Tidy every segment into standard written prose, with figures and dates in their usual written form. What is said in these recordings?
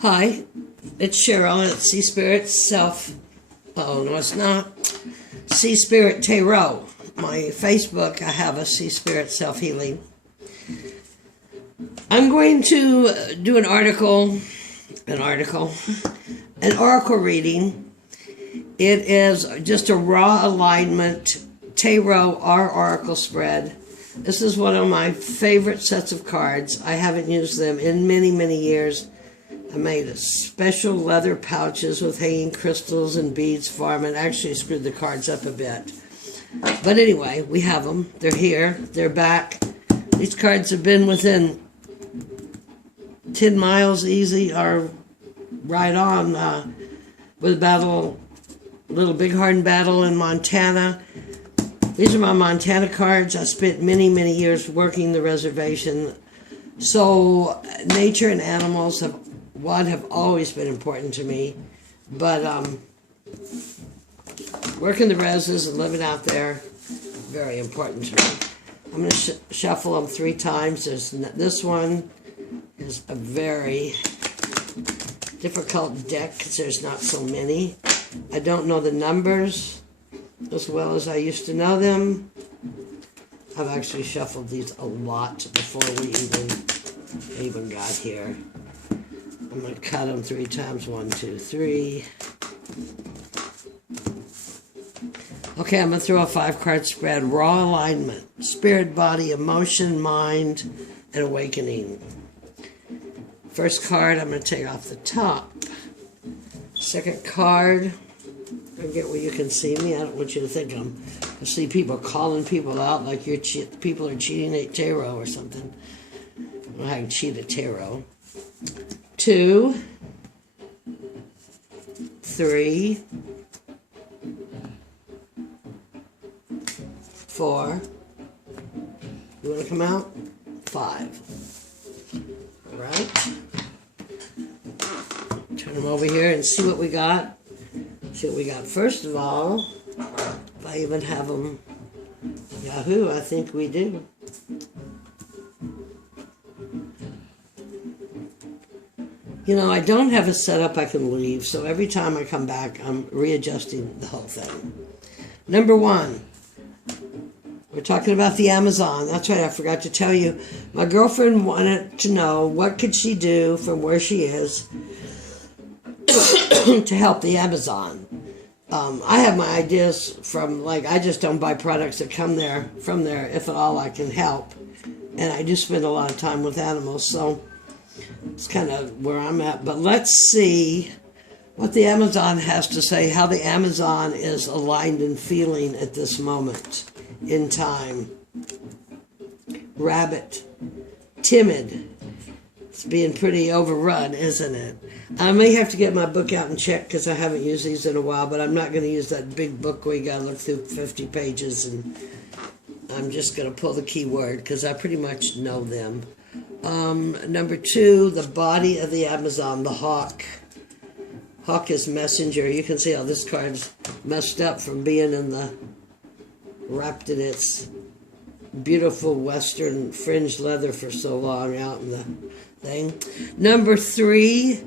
Hi, it's Cheryl at Sea Spirit Self. Oh, no, it's not. Sea Spirit Tarot. My Facebook, I have a Sea Spirit Self Healing. I'm going to do an oracle reading. It is just a raw alignment tarot or oracle spread. This is one of my favorite sets of cards. I haven't used them in many, many years. I made special leather pouches with hanging crystals and beads for them, and actually screwed the cards up a bit. But anyway, we have them. They're here. They're back. These cards have been within 10 miles easy or right on with Little Bighorn battle in Montana. These are my Montana cards. I spent many, many years working the reservation. So nature and animals have always been important to me. But working the reses and living out there, very important to me. I'm going to shuffle them 3 times. This one is a very difficult deck because there's not so many. I don't know the numbers as well as I used to know them. I've actually shuffled these a lot before we even got here. I'm going to cut them 3 times. 1, 2, 3. Okay, I'm going to throw a 5-card spread. Raw alignment. Spirit, body, emotion, mind, and awakening. First card, I'm going to take off the top. Second card, I get where you can see me. I don't want you to think I see people calling people out like people are cheating at tarot or something. I don't know how you cheat at tarot. 2, 3, 4. You want to come out? 5. All right. Turn them over here and see what we got. See what we got. First of all, if I even have them Yahoo, I think we do. You know, I don't have a setup I can leave, so every time I come back, I'm readjusting the whole thing. Number 1, we're talking about the Amazon. That's right, I forgot to tell you. My girlfriend wanted to know what could she do from where she is to help the Amazon. I have my ideas from, I just don't buy products that come from there, if at all I can help. And I do spend a lot of time with animals, so it's kind of where I'm at. But let's see what the Amazon has to say, how the Amazon is aligned and feeling at this moment in time. Rabbit. Timid. It's being pretty overrun, isn't it? I may have to get my book out and check because I haven't used these in a while, but I'm not going to use that big book where you got to look through 50 pages, and I'm just going to pull the keyword because I pretty much know them. Number 2, the body of the Amazon, the hawk. Hawk is messenger. You can see how this card's messed up from being wrapped in its beautiful western fringed leather for so long out in the thing. Number 3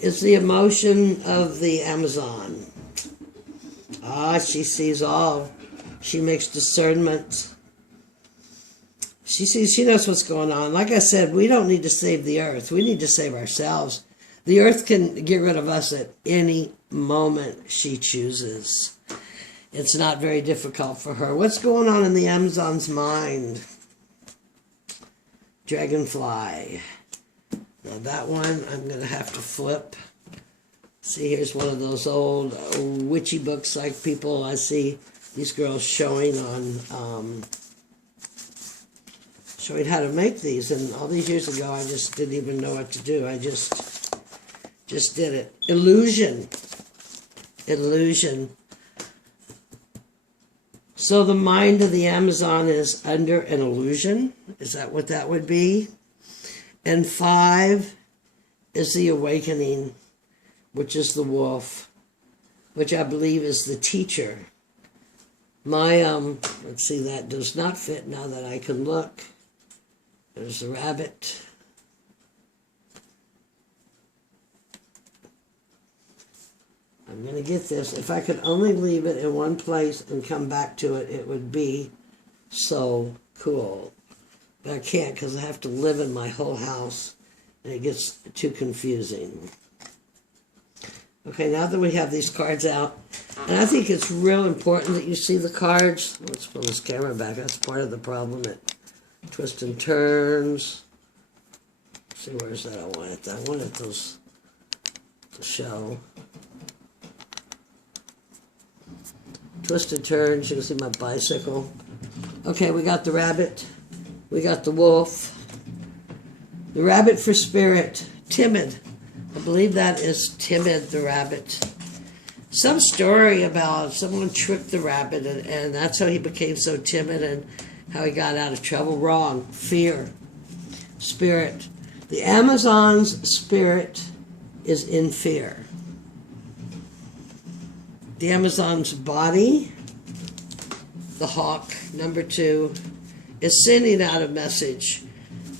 is the emotion of the Amazon. She sees all. She makes discernment. She knows what's going on. Like I said, we don't need to save the earth. We need to save ourselves. The earth can get rid of us at any moment she chooses. It's not very difficult for her. What's going on in the Amazon's mind? Dragonfly. Now that one I'm going to have to flip. See, here's one of those old witchy books like people I see these girls showing on... showing how to make these, and all these years ago I just didn't even know what to do. I just did it. Illusion. So the mind of the Amazon is under an illusion. Is that what that would be? And 5 is the awakening, which is the wolf, which I believe is the teacher. My, let's see, that does not fit now that I can look. There's the rabbit. I'm going to get this. If I could only leave it in one place and come back to it, it would be so cool. But I can't because I have to live in my whole house and it gets too confusing. Okay, now that we have these cards out, and I think it's real important that you see the cards. Let's pull this camera back. That's part of the problem. It twists and turns. Let's see, where's that? I wanted those to show. Twisted turns. You can see my bicycle. Okay, we got the rabbit. We got the wolf. The rabbit for spirit. Timid. I believe that is Timid the rabbit. Some story about someone tricked the rabbit and that's how he became so timid and how he got out of trouble. Wrong. Fear. Spirit. The Amazon's spirit is in fear. The Amazon's body, the hawk, number 2, is sending out a message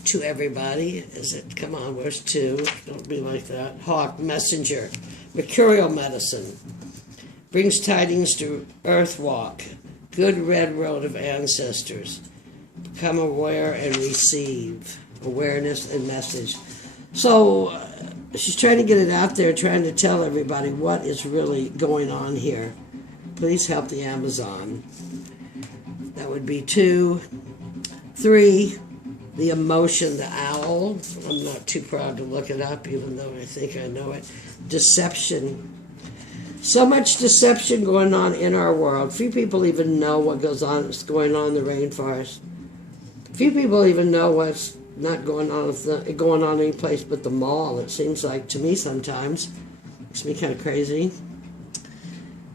to everybody. Is it? Come on, where's 2? Don't be like that. Hawk, messenger, mercurial medicine, brings tidings to earth walk, good red road of ancestors, become aware and receive, awareness and message. So she's trying to get it out there, trying to tell everybody what is really going on here. Please help the Amazon. That would be 2. 3, the emotion, the owl. I'm not too proud to look it up, even though I think I know it. Deception. So much deception going on in our world. Few people even know what goes on. What's going on in the rainforest. Few people even know what's not going on any place but the mall. It seems like to me sometimes. Makes me kind of crazy.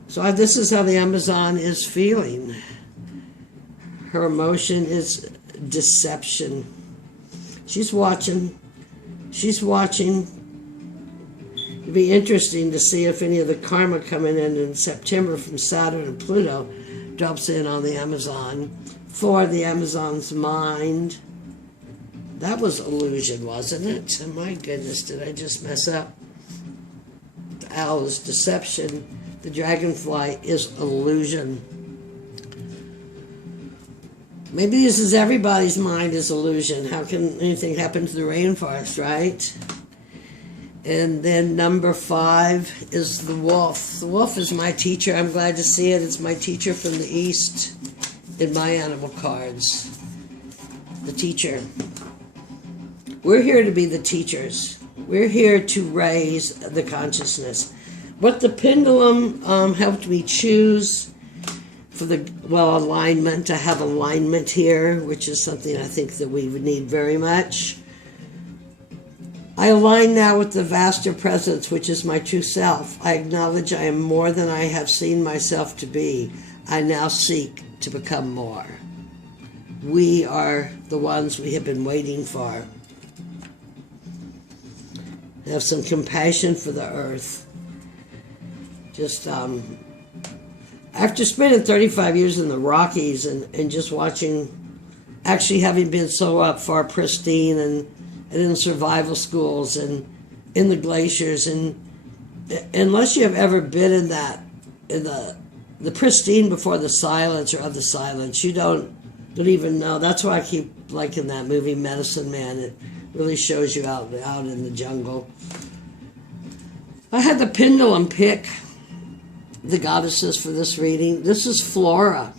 So this is how the Amazon is feeling. Her emotion is deception. She's watching. She's watching. It'd be interesting to see if any of the karma coming in September from Saturn and Pluto drops in on the Amazon. For the Amazon's mind. That was illusion, wasn't it? Oh my goodness, did I just mess up? The owl is deception. The dragonfly is illusion. Maybe this is everybody's mind is illusion. How can anything happen to the rainforest, right? And then number 5 is the wolf. The wolf is my teacher. I'm glad to see it. It's my teacher from the East in my animal cards. The teacher. We're here to be the teachers. We're here to raise the consciousness. What the pendulum helped me choose for the, alignment. I have alignment here, which is something I think that we would need very much. I align now with the vaster presence, which is my true self. I acknowledge I am more than I have seen myself to be. I now seek to become more. We are the ones we have been waiting for. Have some compassion for the earth. Just after spending 35 years in the Rockies and just watching, actually having been so far pristine and in survival schools and in the glaciers, and unless you have ever been in the pristine before the silence or of the silence, you don't even know. That's why I keep liking that movie Medicine Man. It really shows you out in the jungle. I had the pendulum pick the goddesses for this reading. This is Flora.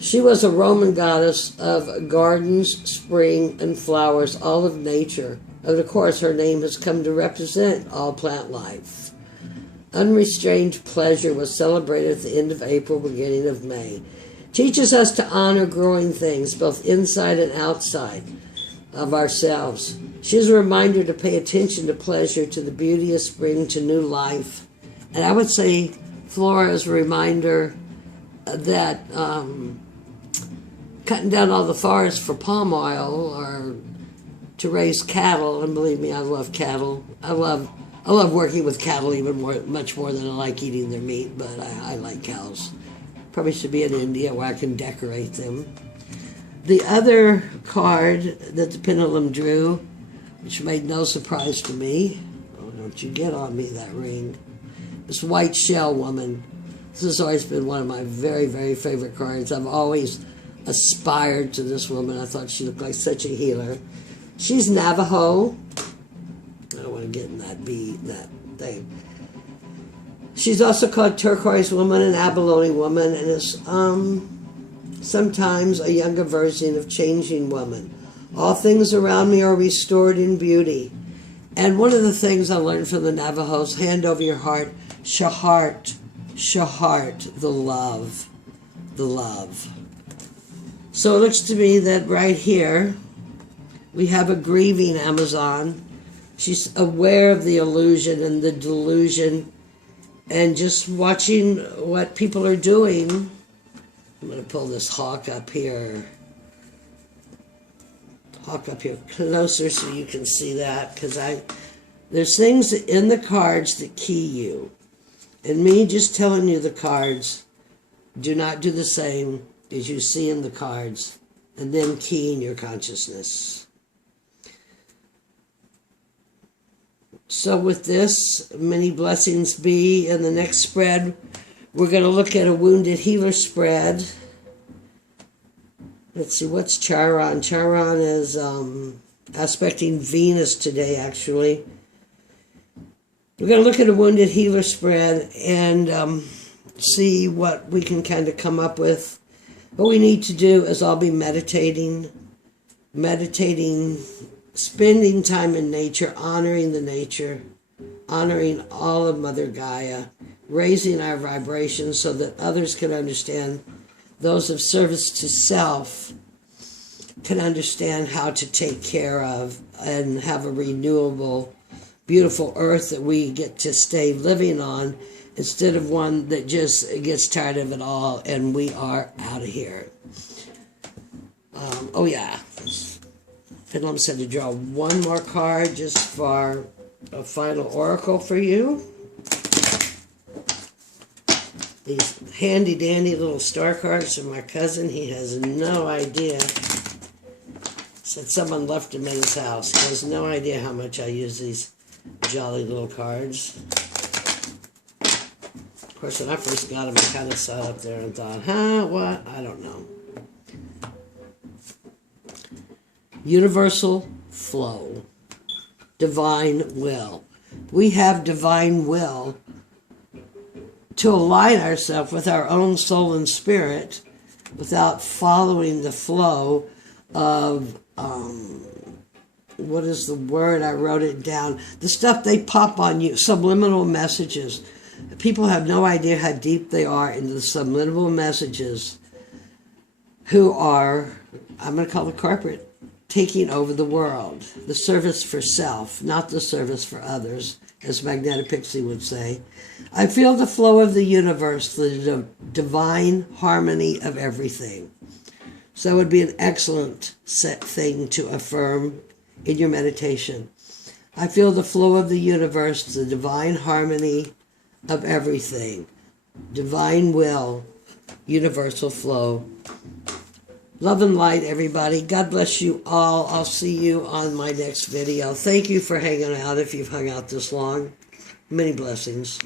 She was a Roman goddess of gardens, spring, and flowers, all of nature. And of course, her name has come to represent all plant life. Unrestrained pleasure was celebrated at the end of April, beginning of May. Teaches us to honor growing things, both inside and outside of ourselves. She is a reminder to pay attention to pleasure, to the beauty of spring, to new life. And I would say Flora is a reminder that cutting down all the forest for palm oil or to raise cattle, and believe me, I love cattle. I love working with cattle much more than I like eating their meat, but I like cows. Probably should be in India where I can decorate them. The other card that the pendulum drew, which made no surprise to me, oh, don't you get on me, that ring. This white shell woman. This has always been one of my very, very favorite cards. I've always aspired to this woman. I thought she looked like such a healer. She's Navajo. I don't want to get in that thing. She's also called Turquoise Woman and Abalone Woman, and is sometimes a younger version of Changing Woman. All things around me are restored in beauty. And one of the things I learned from the Navajos, hand over your heart, shahart, the love, the love. So it looks to me that right here, we have a grieving Amazon. She's aware of the illusion and the delusion and just watching what people are doing. I'm going to pull this hawk up here. Hawk up here closer so you can see that, because there's things in the cards that key you. And me just telling you the cards, do not do the same as you see in the cards, and then keying your consciousness. So with this, many blessings be. In the next spread, we're going to look at a wounded healer spread. Let's see, what's Charon? Charon is aspecting Venus today, actually. We're going to look at a wounded healer spread and see what we can kind of come up with. What we need to do is I'll be meditating, spending time in nature, honoring the nature, honoring all of Mother Gaia, raising our vibrations so that others can understand, those of service to self can understand how to take care of and have a renewable, beautiful earth that we get to stay living on, instead of one that just gets tired of it all and we are out of here. Oh yeah, Pendulum said to draw one more card just for a final oracle for you. These handy dandy little star cards from my cousin. He has no idea. Said someone left him in his house. He has no idea how much I use these jolly little cards. Of course, when I first got them, I kind of sat up there and thought, what? I don't know. Universal flow. Divine will. We have divine will to align ourselves with our own soul and spirit without following the flow of, what is the word? I wrote it down. The stuff they pop on you, subliminal messages. People have no idea how deep they are into the subliminal messages who are, I'm going to call it corporate, taking over the world. The service for self, not the service for others, as Magnetic Pixie would say. I feel the flow of the universe, the divine harmony of everything. So it would be an excellent thing to affirm in your meditation. I feel the flow of the universe, the divine harmony of everything. Divine will, universal flow. Love and light, everybody. God bless you all. I'll see you on my next video. Thank you for hanging out if you've hung out this long. Many blessings.